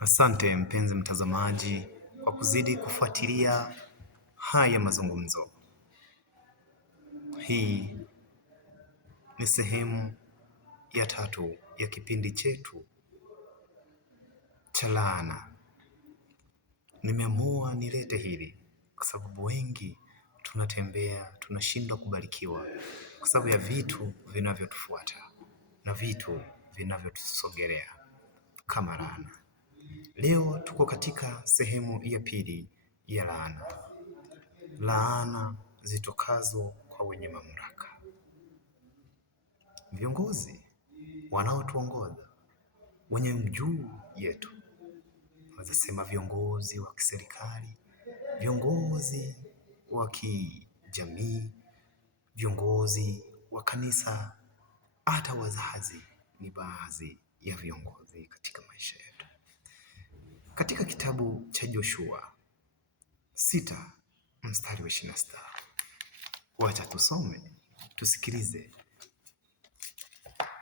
Asante mpenzi mtazamaji kwa kuzidi kufuatilia haya mazungumzo. Hii ni sehemu ya 3 ya kipindi chetu cha laana. Nimeamua nilete hili kwa sababu wengi tunashindwa kubarikiwa kwa sababu ya vitu vinavyotufuata na vitu vinavyotusogelea kama laana. Leo tuko katika sehemu ya 2 ya laana. Laana zitokazo kwa wenye mamlaka. Viongozi wanaotuongoza wenye juu yetu, naweza sema viongozi wa kiserikali, viongozi wa kijamii, viongozi wa kanisa, hata wazazi ni baadhi ya viongozi katika maisha yetu. Katika kitabu cha Joshua 6 mstari wa 26, wacha tusome tusikilize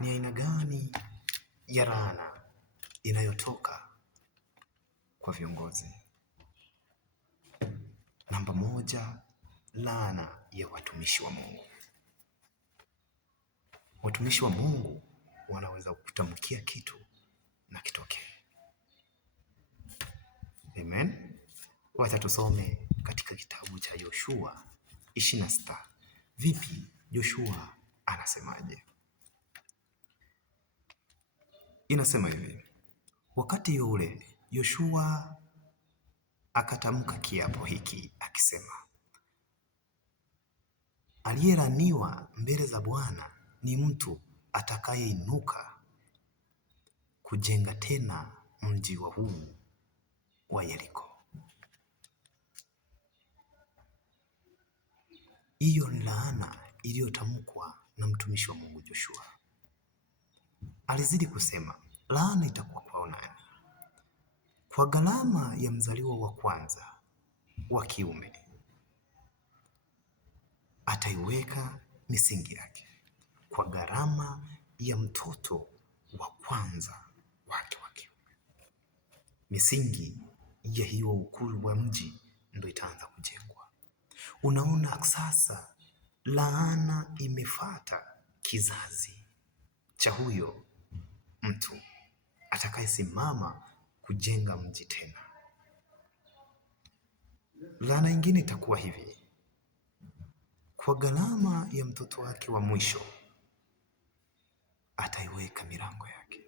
ni aina gani ya laana inayotoka kwa viongozi. Namba 1, laana ya watumishi wa Mungu. Watumishi wa Mungu wanaweza kutamkia kitu na kitokee. Amen. Wacha tusome katika kitabu cha Joshua 26. Vipi Joshua anasemaje? Inasema hivi: wakati yule Joshua akatamka kiapo hiki akisema, aliyelaniwa mbele za Bwana ni mtu atakayeinuka kujenga tena mji wa huu wa Yeriko. Hiyo ni laana iliyotamkwa na mtumishi wa Mungu Joshua. Alizidi kusema, laana itakuwa kwa nani? Kwa gharama ya mzaliwa wa kwanza wa kiume ataiweka misingi yake. Kwa gharama ya mtoto wa kwanza wake wa kiume, misingi ya hiyo ukulu wa mji ndio itaanza kujengwa. Unaona sasa laana imefata kizazi cha huyo mtu atakayesimama kujenga mji tena. Laana ingine itakuwa hivi: kwa gharama ya mtoto wake wa mwisho ataiweka milango yake.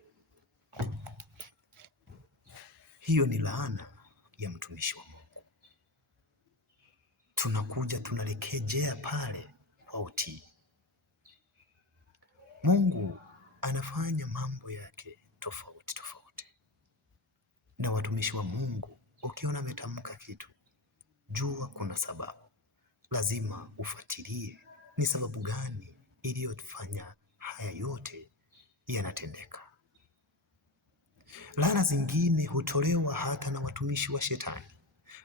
Hiyo ni laana ya mtumishi wa Mungu. Tunakuja tunarejea pale kwa utii. Mungu anafanya mambo yake tofauti tofauti, na watumishi wa Mungu ukiona ametamka kitu, jua kuna sababu. Lazima ufuatilie ni sababu gani iliyofanya haya yote yanatendeka. Laana zingine hutolewa hata na watumishi wa Shetani.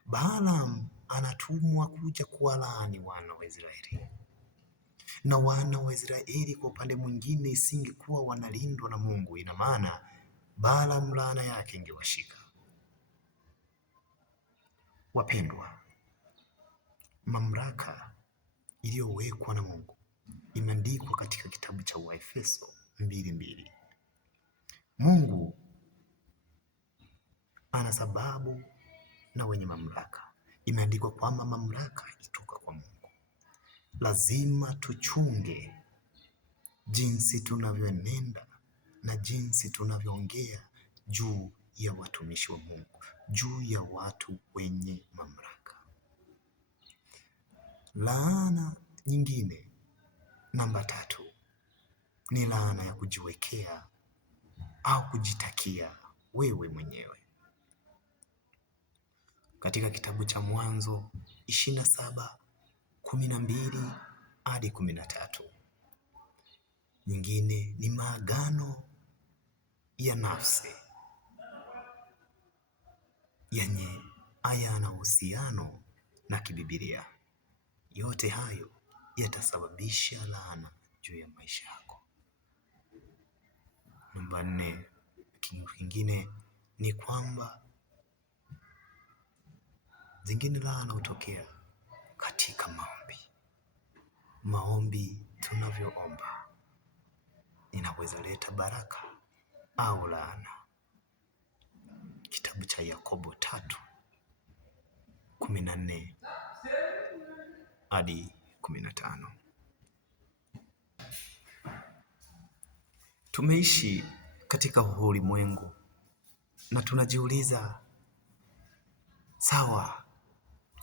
Balaam anatumwa kuja kuwalaani wana wa Israeli, na wana wa Israeli kwa upande mwingine isingekuwa wanalindwa na Mungu, ina maana Balaam laana yake ingewashika. Wapendwa, mamlaka iliyowekwa na Mungu imeandikwa katika kitabu cha Waefeso 2:2. Mungu ana sababu na wenye mamlaka. Imeandikwa kwamba mamlaka itoka kwa Mungu. Lazima tuchunge jinsi tunavyoenenda na jinsi tunavyoongea juu ya watumishi wa Mungu, juu ya watu wenye mamlaka. Laana nyingine namba 3 ni laana ya kujiwekea au kujitakia wewe mwenyewe. Katika kitabu cha Mwanzo 27:12 hadi 13. Nyingine ni maagano ya nafsi yenye hayana uhusiano na kibibilia. Yote hayo yatasababisha laana juu ya maisha yako. Namba 4, kingine ni kwamba zingine laana hutokea katika maombi. Maombi tunavyoomba inaweza leta baraka au laana. Kitabu cha Yakobo 3:14 hadi 15. Tumeishi katika ulimwengu na tunajiuliza, sawa,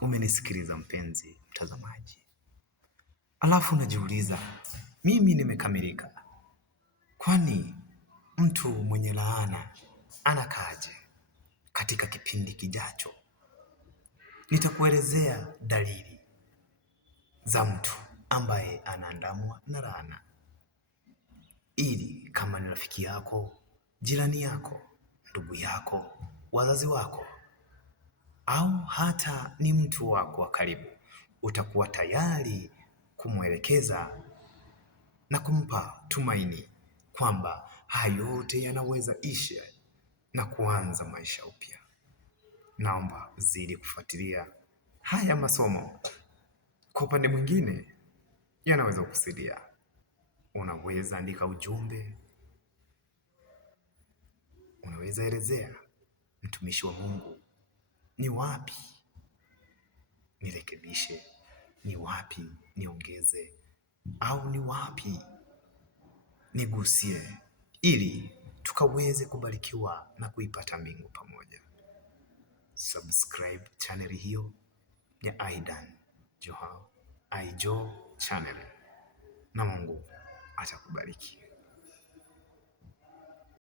umenisikiliza mpenzi mtazamaji, alafu najiuliza, mimi nimekamilika, kwani mtu mwenye laana anakaaje? Katika kipindi kijacho nitakuelezea dalili za mtu ambaye anaandamwa na laana, ili kama ni rafiki yako, jirani yako, ndugu yako, wazazi wako, au hata ni mtu wako wa karibu, utakuwa tayari kumwelekeza na kumpa tumaini kwamba haya yote yanaweza isha na kuanza maisha upya. Naomba zidi kufuatilia haya masomo. Kwa upande mwingine yanaweza kukusaidia. Unaweza andika ujumbe, unaweza elezea, mtumishi wa Mungu, ni wapi nirekebishe, ni wapi niongeze, au ni wapi nigusie, ili tukaweze kubarikiwa na kuipata mbingu pamoja. Subscribe channel hiyo ya Aidan Joao channel, na Mungu atakubariki.